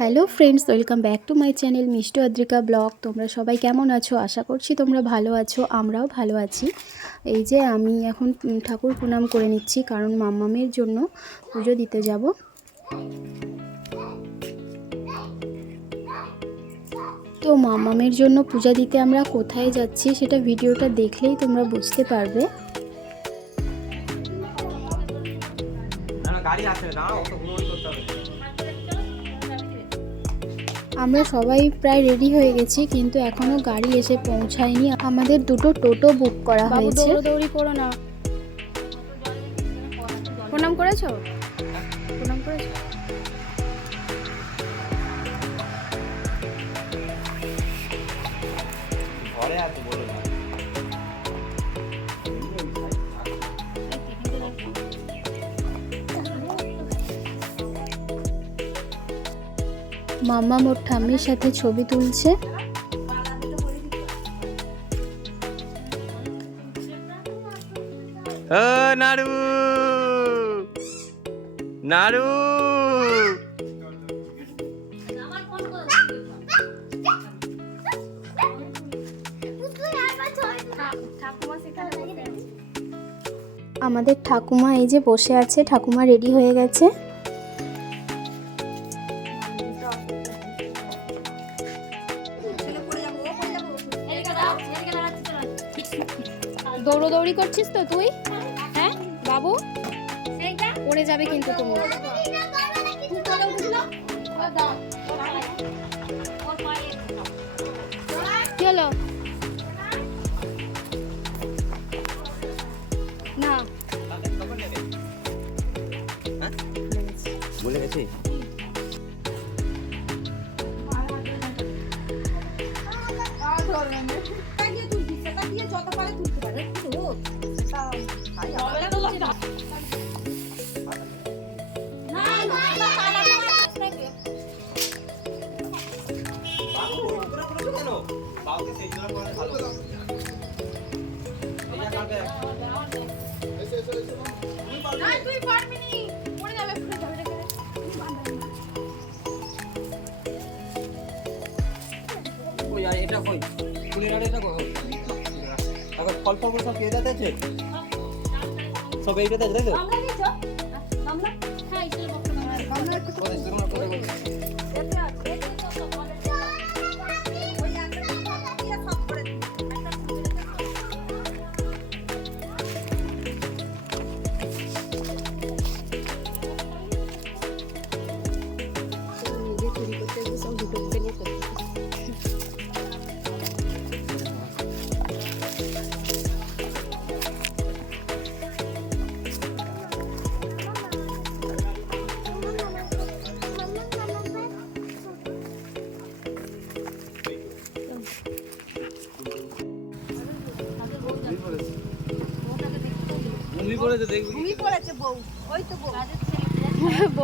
Hello friends welcome back to my channel Mishti Adrika blog তোমরা সবাই কেমন আছো? আশা করছি তোমরা ভালো আছো, আমরাও ভালো আছি। এই যে আমি এখন ঠাকুর প্রণাম করে নিচ্ছি, কারণ মাম্মামের জন্য পুজো দিতে যাব। তো মাম্মামের জন্য পূজা দিতে আমরা কোথায় যাচ্ছি সেটা ভিডিওটা দেখলেই তোমরা বুঝতে পারবে। গাড়ি না আমরা সবাই প্রায় রেডি হয়ে গেছি কিন্তু এখনও গাড়ি এসে পৌঁছায়নি। আমাদের দুটো টোটো বুক করা হয়েছে। দৌড়ি করো না। প্রণাম করেছ? মাম্মা মোর ঠাম্মির সাথে ছবি তুলছে। নাড়ু। নাড়ু। আমাদের ঠাকুমা এই যে বসে আছে ঠাকুমা রেডি হয়ে গেছে। দৌড়োদৌড়ি করছিস তো তুই? হ্যাঁ বাবু? পড়ে যাবে কিন্তু তুমি। হলো? না। বলে গেছি? কই এখন ফল ফল সব কে যাতে আছে সব এইটাতে আছে তাই তো?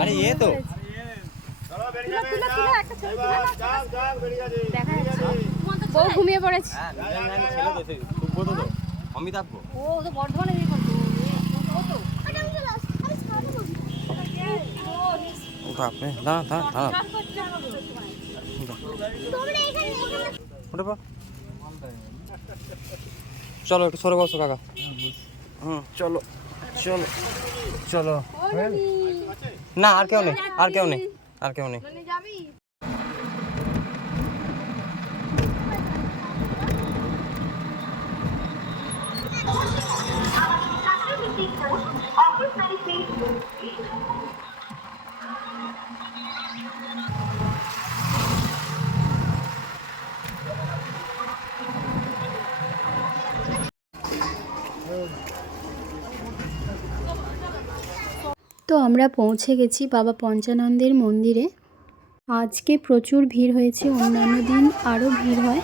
আরে এ তো। বউ ঘুমিয়ে পড়েছে। হ্যাঁ ম্যান ছেলে তো সেই সুব্রত তো অমিতাভ গো। উঠো আপনি। দাঁড়া দাঁড়া দাঁড়া। উঠে চলো একটু সরে বসো কাকা। হুম। চলো চলো চলো। না আর কেউ নেই আর কেউ নেই আর কেউ নেই। তো আমরা পৌঁছে গেছি বাবা পঞ্চানন্দের মন্দিরে। আজকে প্রচুর ভিড় হয়েছে, অন্যান্য দিন আরও ভিড় হয়।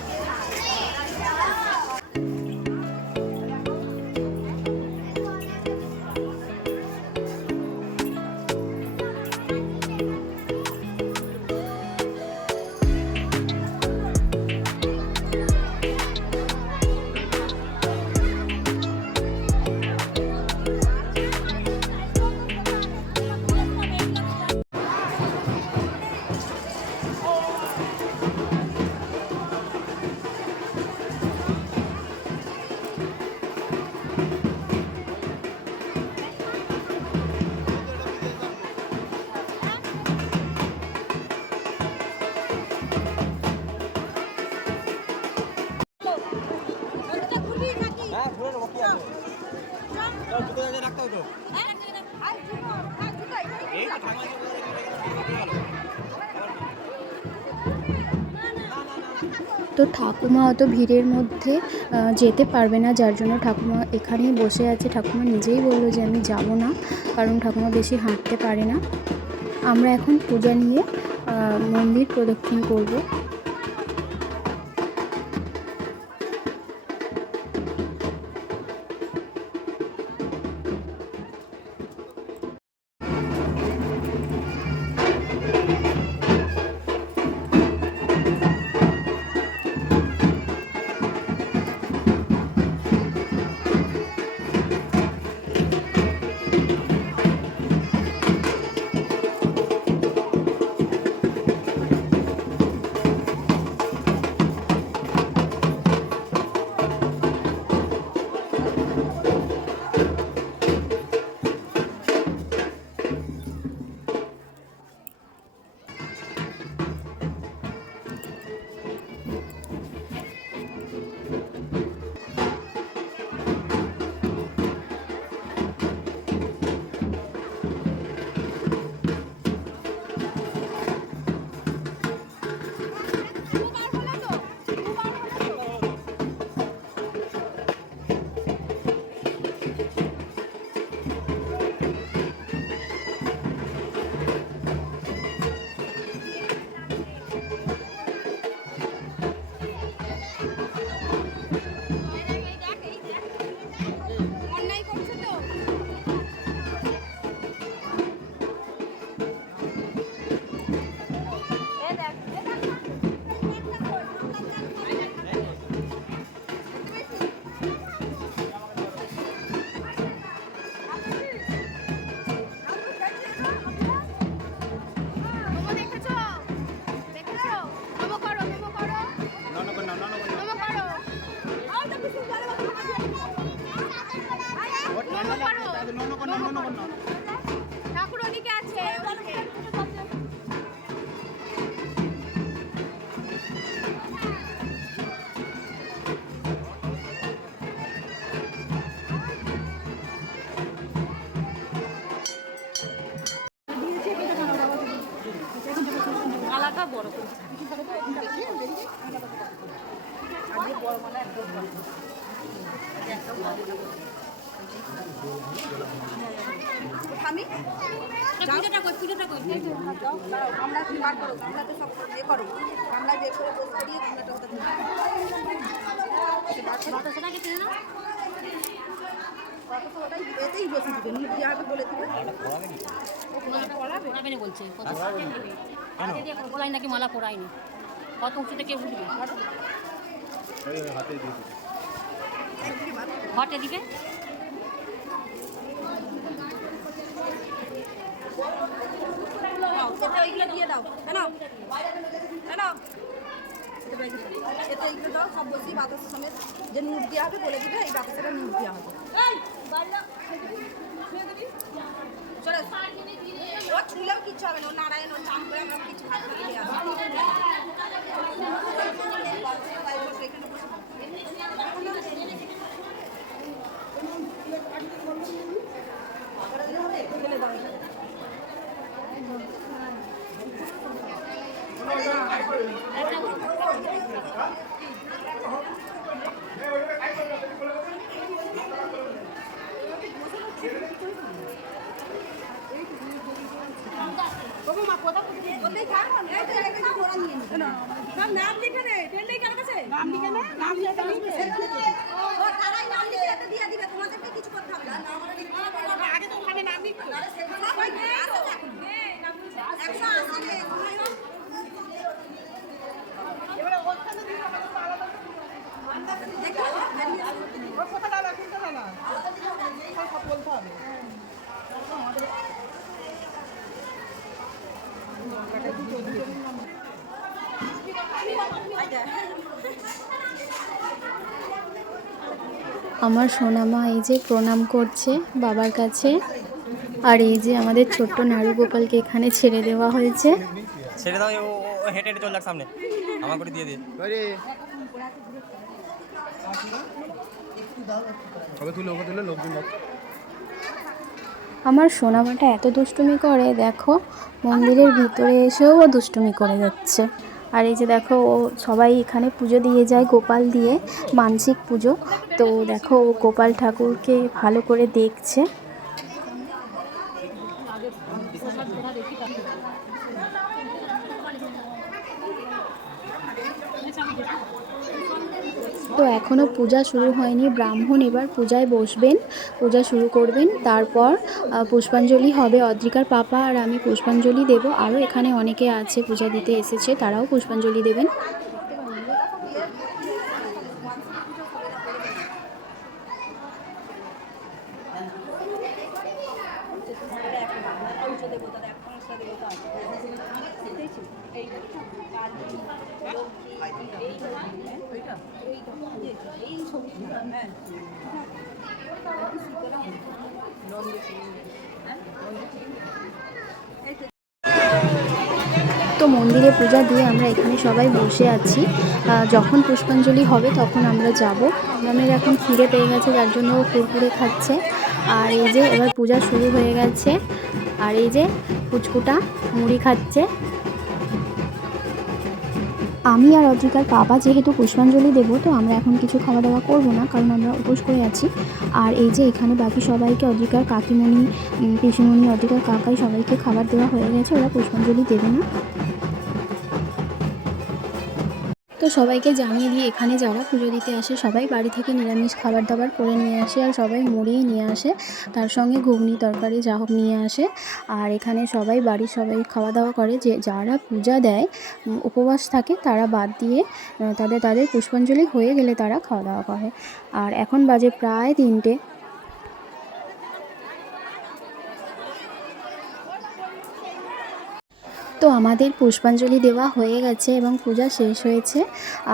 তো ঠাকুমা অত ভিড়ের মধ্যে যেতে পারবে না, যার জন্য ঠাকুমা এখানেই বসে আছে। ঠাকুমা নিজেই বলল যে আমি যাব না, কারণ ঠাকুমা বেশি হাঁটতে পারে না। আমরা এখন পূজা নিয়ে মন্দির প্রদক্ষিণ করব। গামলা তুমি বার করো? গামলাতে সব ইয়ে করো। গামলা বের করে বসে দিয়ে গামলাটা ওটাই এতেই বসে দিবে। হবে বলে দিবে। পড়াবে বলছে। কত পড়াই নাকি মালা পড়ায়নি কত উঁচুতে কে বুঝবে ঘটে দিকে এটা এইগুলো দিয়ে দাও কেন কেন এটা ব্যাগে দাও। এটা এইগুলো দাও সব বসিয়ে বাতাসের সমেত যে নুট দেওয়া হবে বলে দিবে এই বাতাসেটা নুট দেওয়া হবে চলে এসো। ও ছুলেও কিচ্ছু হবে না ও নারায়ণ ও চান করে আমরা কিছু হাত থেকে দিয়ে আসব ফেলে দাও এটা। ওটাই খাও, এই তো এখানে ঘোড়া নিয়ে নিবে। নাম লিখে নে, ট্রেন নেই কার কাছে? ও, তারাই নাম লিখে একটা দিয়ে দিবে, তোমাদেরকে কিছু করতে হবে না। নাম লিখে আগে তো ওখানে নাম লিখতে হবে। সবাই আসো এখন। একশো আশি কে, সময় হোক। দেখো, বেরিয়ে এসো। আমার সোনামা এই যে প্রণাম করছে বাবার কাছে আর এই যে আমাদের ছোট্ট নাড়ু গোপালকে এখানে ছেড়ে দেওয়া হয়েছে। ছেড়ে দাও ও হেঁটে হেঁটে চল যাক সামনে। আমার করে দিয়ে লোকজন আমার সোনামাটা এত দুষ্টুমি করে দেখো মন্দিরের ভিতরে এসেও ও দুষ্টুমি করে যাচ্ছে। আর এই যে দেখো, ও সবাই এখানে পুজো দিয়ে যায়, গোপাল দিয়ে মানসিক পুজো। তো দেখো, ও গোপাল ঠাকুরকে ভালো করে দেখছে। তো এখনও পূজা শুরু হয়নি। ব্রাহ্মণ এবার পূজায় বসবেন, পূজা শুরু করবেন। তারপর পুষ্পাঞ্জলি হবে অদ্রিকার পাপা আর আমি পুষ্পাঞ্জলি দেব। আরও এখানে অনেকে আছে পূজা দিতে এসেছে, তারাও পুষ্পাঞ্জলি দেবেন। তো মন্দিরে পূজা দিয়ে আমরা এখানে সবাই বসে আছি। যখন পুষ্পাঞ্জলি হবে তখন আমরা যাব। আমাদের এখন খিদে পেয়ে গেছে, যার জন্য ও কুরকুরে খাচ্ছে। আর এই যে, এবার পূজা শুরু হয়ে গেছে। আর এই যে, পুচকুটা মুড়ি খাচ্ছে। আমি আর অদ্রিকার বাবা যেহেতু পুষ্পাঞ্জলি দেব, তো আমরা এখন কিছু খাওয়া দাওয়া করব না, কারণ আমরা উপোস করে আছি। আর এই যে এখানে বাকি সবাইকে, অদ্রিকার কাকিমণি পিসিমণি, অদ্রিকার কাকাই সবাইকে খাবার দেওয়া হয়ে গেছে, ওরা পুষ্পাঞ্জলি দেবে না। তো সবাইকে জানিয়ে দিয়ে এখানে যারা পুজো দিতে আসে, সবাই বাড়ি থেকে নিরামিষ খাবার দাবার করে নিয়ে আসে আর সবাই মুড়িয়ে নিয়ে আসে। তার সঙ্গে ঘুগনি তরকারি যা হোক নিয়ে আসে। আর এখানে সবাই বাড়ির সবাই খাওয়া দাওয়া করে। যে যারা পূজা দেয় উপবাস থাকে, তারা বাদ দিয়ে তাদের তাদের পুষ্পাঞ্জলি হয়ে গেলে তারা খাওয়া দাওয়া করে। আর এখন বাজে প্রায় তিনটে। তো আমাদের পুষ্পাঞ্জলি দেওয়া হয়ে গেছে এবং পূজা শেষ হয়েছে।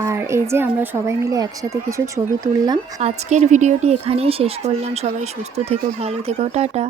আর এই যে আমরা সবাই মিলে একসাথে কিছু ছবি তুললাম। আজকের ভিডিওটি এখানেই শেষ করলাম। সবাই সুস্থ থেকো, ভালো থেকো, টাটা।